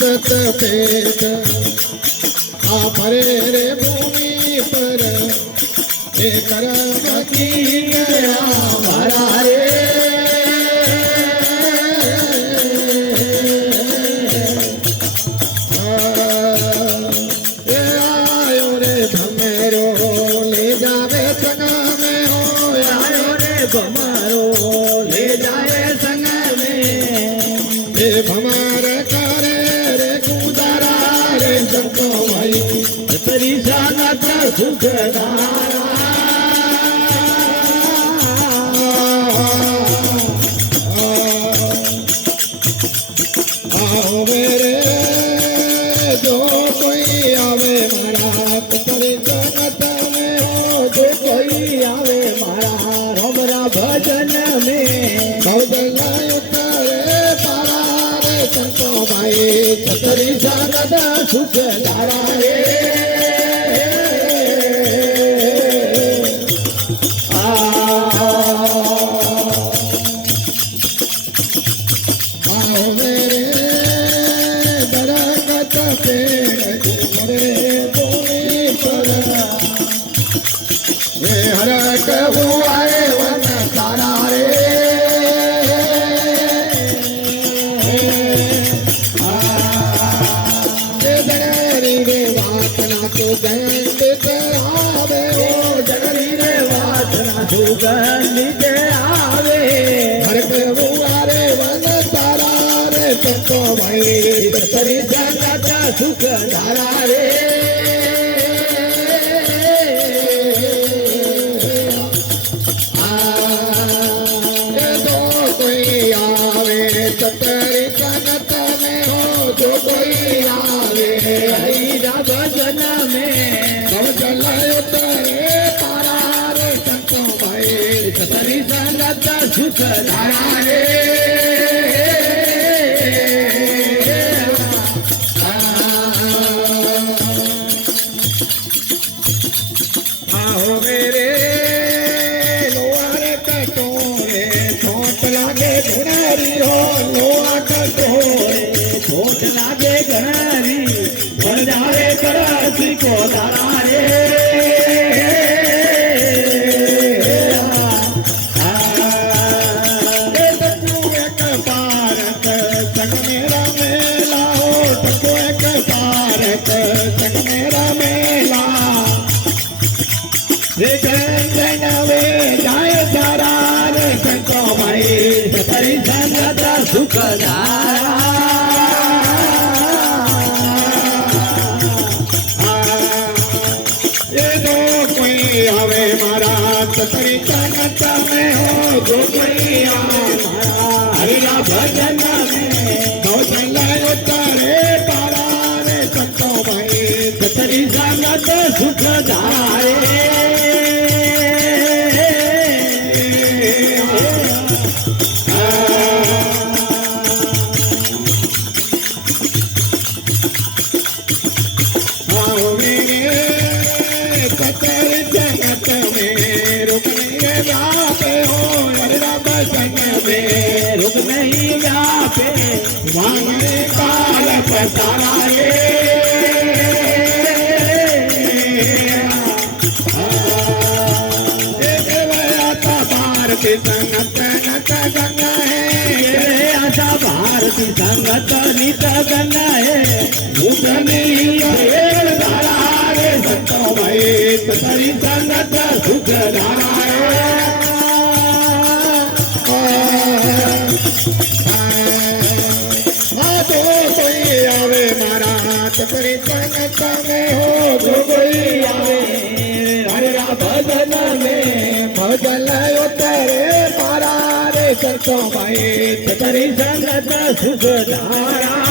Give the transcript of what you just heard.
सत पेट आ भरे रे भूमि पर हे कर्म की गया भरा रे आयो रे भमेरो ले जावे संग में हो आयो रे भमारो ले जावे संग में हे भमार करे रे कुदारा रे संतो भाई तेरी जानत सुखदारा आओ मेरे जो कोई आवे मारा तेरी जानत में हो जो कोई आवे मारा हमरा भजन में भजन उतरे पारा रे संतो भाई तेरी जानत सुखदारा रे सुगंधित आवे हर बुआरे वन तारा रे संतो भाई तेरी जानत सुखदारा रे जो कोई आवे तेरी जानत में हो जो कोई आवे हईरा भजन में भजन उतरे तारा रे संतो भाई तेरी जानत सुखदारा रे आओ मेरे लोहार कटोरे छोट लागे घनारी हो लोहा कटोरे छोट लागे घनारी बन जावे कराची को दारा रे सुखदारा ये जो कोई आवे मारा तेरी जानत में हो जो कोई आवे मारा हरिया भजन में भजन उतरे पारा रे संतो भाई तेरी जानत सुखदारा रे रुक नहीं व्यापे मांगे काल पतारा रे भारती संगत नत गंगा है आशा भारती संगत नित गंगा है धारा रे संतो भाई तेरी संगत सुखदारा रे आवे मारा तेरी जानत में हो जो कोई आवे हरिया भजन में भजन उतरे पारा रे संतो भाई तेरी जानत सुखदारा